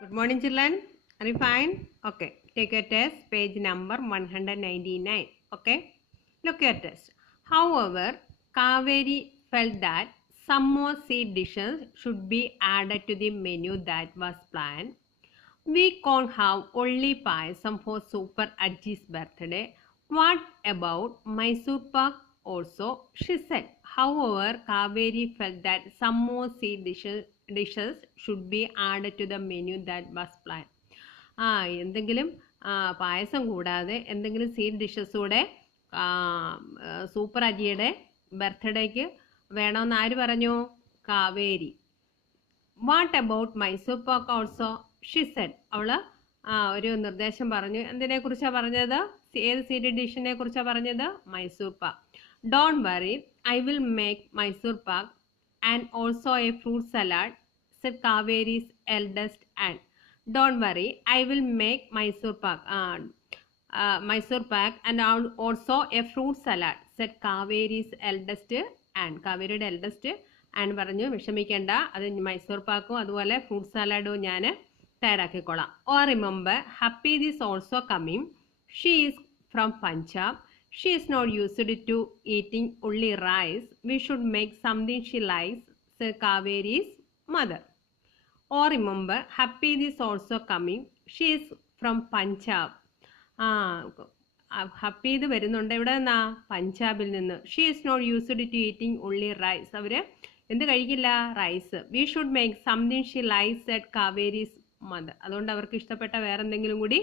Good morning, children. Are you fine? Okay. Take your test, page number 199. Okay. Look your test. However, Kaveri felt that some more sweet dishes should be added to the menu that was planned. We can't have only payasam for Super Ajji's birthday. What about Mysore Pak also? She said. However, Kaveri felt that some more sweet dishes should be added to the menu that was planned. എന്തെങ്കിലും പായസം കൂടാതെ എന്തെങ്കിലും sweet dishes കൂടെ super അജിയുടെ ബർത്ത്ഡേക്ക് വേണമെന്ന് ആര് പറഞ്ഞു? Kaveri. What about Mysore pak also? She said. അവള് ഒരു നിർദ്ദേശം പറഞ്ഞു. എന്തിനെ കുറിച്ചാണ് പറഞ്ഞത്? ഏത് സ്വീറ്റ് ഡിഷിനെ കുറിച്ചാണ് പറഞ്ഞത്? Mysore pak. Don't worry, I will make Mysore pak and also a fruit salad, said Kaveri's eldest aunt. Don't worry, I will make Mysore Pak and also a fruit salad, said Kaveri's eldest and. കാവേരിയുടെ എൽഡസ്റ്റ് ആൻഡ് പറഞ്ഞു, വിഷമിക്കേണ്ട, അത് മൈസൂർ പാക്കും അതുപോലെ fruit സാലഡും ഞാൻ തയ്യാറാക്കിക്കോളാം. Or remember, Happy is also coming. She is from Punjab. She is not used to eating only rice. We should make something she likes, said Kaveri's mother. Or remember, Happy is also coming. She is from Punjab. Happy ഇത് വരുന്നുണ്ട് എവിടെ നിന്നാ? പഞ്ചാബിൽ നിന്ന്. She is not used to eating only rice. അവര് എന്ത് കഴിക്കില്ല? Rice. We should make something she likes at Kaveri's mother. അതുകൊണ്ട് അവർക്ക് ഇഷ്ടപ്പെട്ട വേറെ എന്തെങ്കിലും കൂടി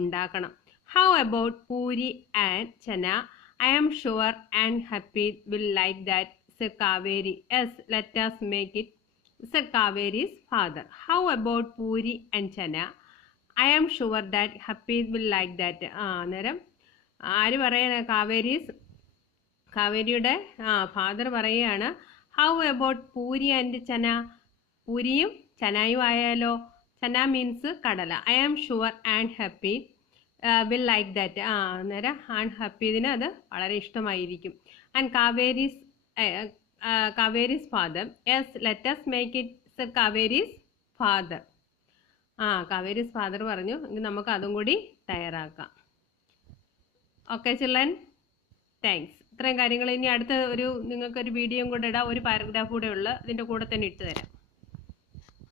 ഉണ്ടാക്കണം. How about puri and chana? I am sure and happy will like that, said Kaveri. Yes, let us make it, said Kaveri's father. How about Puri and Chana? I am sure that Happy will like that. അന്നേരം ആര് പറയാണ്? കാവേരിയുടെ father പറയുകയാണ്, how about puri and chana? പൂരിയും ചനായും ആയാലോ? Chana means കടല. I am sure and happy will like that. അന്നേരം ആൻഡ് ഹാപ്പി ഇതിന് അത് വളരെ ഇഷ്ടമായിരിക്കും. And Kaveri's father. Yes, let us make it, said Kaveri's father. Kaveri's father പറഞ്ഞു, ഇനി നമുക്ക് അതും കൂടി തയ്യാറാക്കാം. Okay children, thanks. ഇത്രയും കാര്യങ്ങൾ ഇനി അടുത്ത നിങ്ങൾക്കൊരു വീഡിയോയും കൂടെ ഇടാം. ഒരു പാരഗ്രാഫ് കൂടെ ഉള്ള ഇതിൻ്റെ കൂടെ തന്നെ ഇട്ട് തരാം.